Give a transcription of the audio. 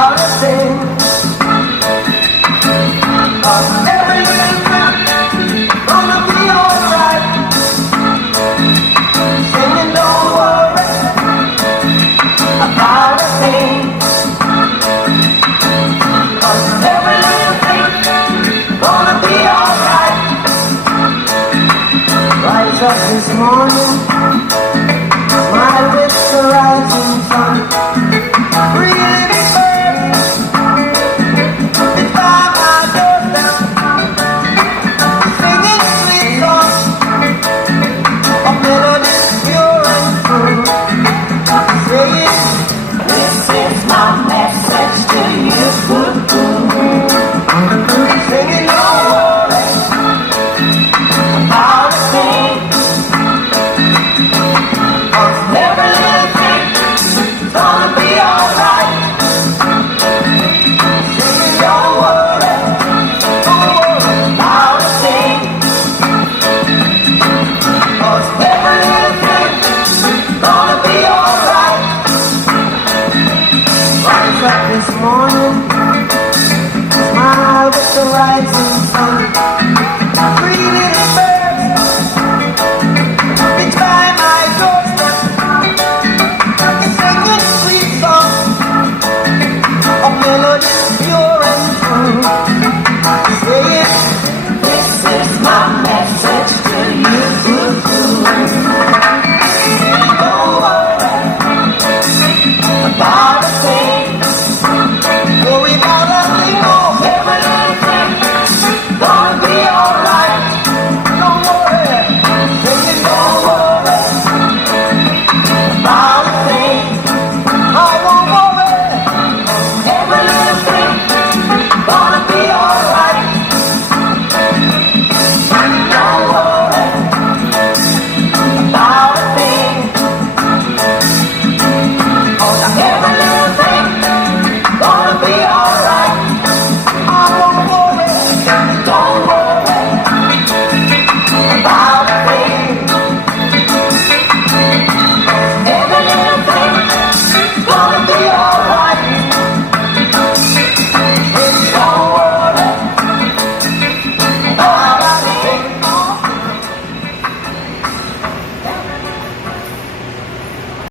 about a thing. Every little thing gonna be alright. Singing, don't worry about a thing. Every little thing gonna be alright. Rise up this morning, smile with the rising sun. Really be first, it's by my doorstep, singing sweet songs of melodies pure and true. Saying, this is my message to you. Singing, don't worry about a thing. Every little thing gonna be alright. Singing, don't worry about a thing. Every little thing gonna be alright. Rise up this morning, smile with the rising sun.